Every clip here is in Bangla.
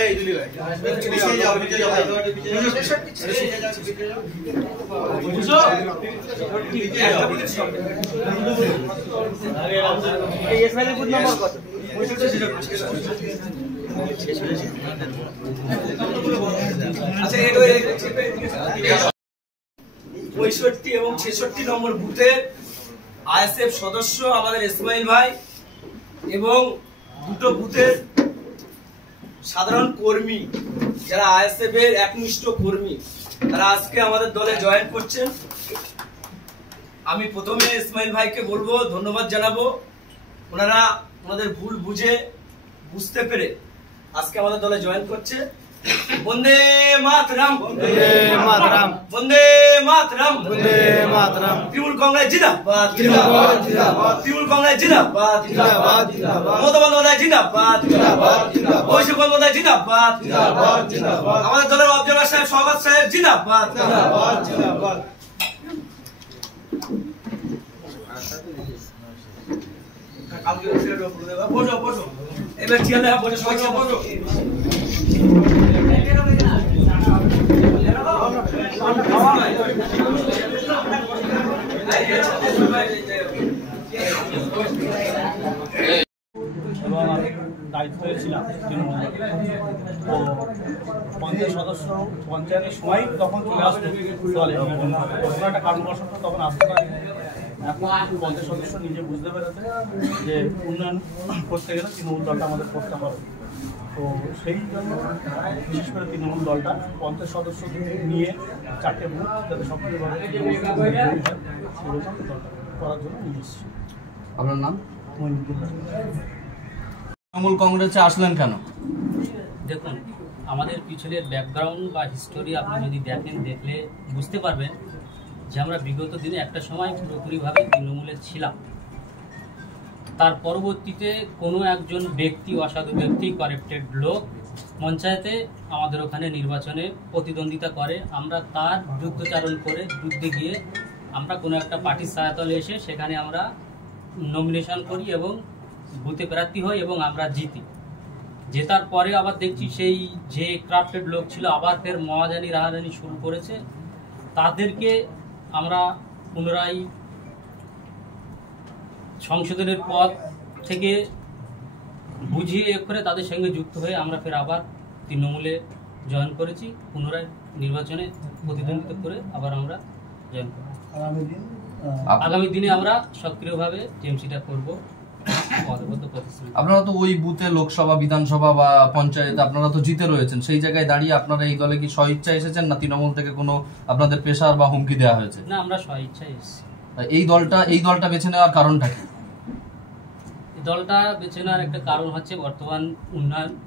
এই দুলি ভাই পিছে যাও পিছে যাও বুঝো এই এসএল বুথ নম্বর কত 65 এবং 66 নম্বর বুথের আইএসএফ সদস্য আমাদের ইসমাইল ভাই এবং দুটো বুথের সাধারণ কর্মী যারা আইএসএফ এর একনিষ্ঠ কর্মী তারা আজকে আমাদের দলে জয়েন করছেন। আমি প্রথমে ইসমাইল ভাইকে বলবো ধন্যবাদ জানাবো, ওনারা ওনাদের ভুল বুঝতে পেরে আজকে আমাদের দলে জয়েন করছে। বন্দে মাতরম, বন্দে মাতরম, বন্দে মাতরম, বন্দে মাতরম। তৃণমূল কংগ্রেস জিন্দাবাদ, জিন্দাবাদ, জিন্দাবাদ। তৃণমূল কংগ্রেস জিন্দাবাদ, জিন্দাবাদ, জিন্দাবাদ। মমতা বন্দ্যোপাধ্যায় জিন্দাবাদ, জিন্দাবাদ, জিন্দাবাদ। অভিষেক বন্দ্যোপাধ্যায় জিন্দাবাদ, জিন্দাবাদ, জিন্দাবাদ। আমাদের দলের অবজারভার সাহেব স্বাগত সাহেব জিন্দাবাদ, জিন্দাবাদ, জিন্দাবাদ। বসো বসো, এবার চেয়ারে বসে সবাই বসো। এবং আমি দায়িত্বে ছিলাম তো পঞ্চায়েত সদস্য পঞ্চায়েতের সময় তখন চলে আসতো দলে, কোনো একটা কারণবশত তখন আসতে পারি। এখন পঞ্চায়েত সদস্য নিজে বুঝতে পেরেছে যে উন্নয়ন করতে গেলে তৃণমূল দলটা আমাদের করতে হবে। তো সেই জন্য বিশেষ করে তৃণমূল দলটা পঞ্চায়েত সদস্য নিয়ে 4টে বুথ যাতে সক্রিয়ভাবে দলটা করার জন্য নিয়ে এসেছি। আপনার নাম? তৃণমূল কংগ্রেসে আসলেন কেন? দেখুন, আমাদের পিছনের ব্যাকগ্রাউন্ড বা হিস্টোরি আপনি যদি দেখলে বুঝতে পারবেন যে আমরা বিগত দিনে একটা সময় পুরোপুরিভাবে তৃণমূলে ছিলাম। তার পরবর্তীতে কোনো একজন ব্যক্তি, অসাধু ব্যক্তি, কারেক্টেড লোক পঞ্চায়েতে আমাদের ওখানে নির্বাচনে প্রতিদ্বন্দ্বিতা করে। আমরা তার বিরুদ্ধচারণ করে বিরুদ্ধে গিয়ে আমরা কোনো একটা পার্টির সহায়তায় এসে সেখানে আমরা নমিনেশন করি এবং বুথে প্রার্থী হই এবং আমরা জিতি। জেতার পরে আবার দেখছি সেই যে ক্রাফটেড লোক ছিল আবার ফের মহাজানি রাহাজানি শুরু করেছে। তাদেরকে আমরা পুনরায় সংশোধনের পদ থেকে বুঝিয়ে করে তাদের সঙ্গে যুক্ত হয়ে আমরা ফের আবার তৃণমূলে জয়েন করেছি। পুনরায় নির্বাচনে প্রতিদ্বন্দ্বিতা করে আবার আমরা জয়েন করি। আগামী দিনে আমরা সক্রিয়ভাবে টিএমসিটা করবো। আপনারা তো ওই বুথে লোকসভা, বিধানসভা বা পঞ্চায়েত আপনারা তো জিতে রয়েছেন, সেই জায়গায় দাঁড়িয়ে আপনারা এই দলে কি স্বইচ্ছায় এসেছেন না তৃণমূল থেকে কোনো আপনাদের প্রেসার বা হুমকি দেওয়া হয়েছে? না, আমরা স্বইচ্ছায় এসেছি। এই দলটা বেছে নেওয়ার কারণটা কি? এই দলটা বেছে নেওয়ার একটা কারণ হচ্ছে বর্তমান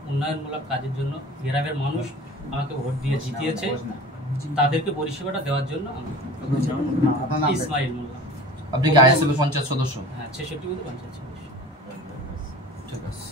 উন্নয়নমূলক কাজের জন্য গ্রামের মানুষ আমাকে ভোট দিয়ে জিতিয়েছে, তাদেরকে পরিষেবাটা দেওয়ার জন্য। ইসমাইল মোল্লা। আপনি কি আইএসএফ পঞ্চায়েত সদস্য? হ্যাঁ, 66 পঞ্চায়েত সদস্য। ঠিক আছে।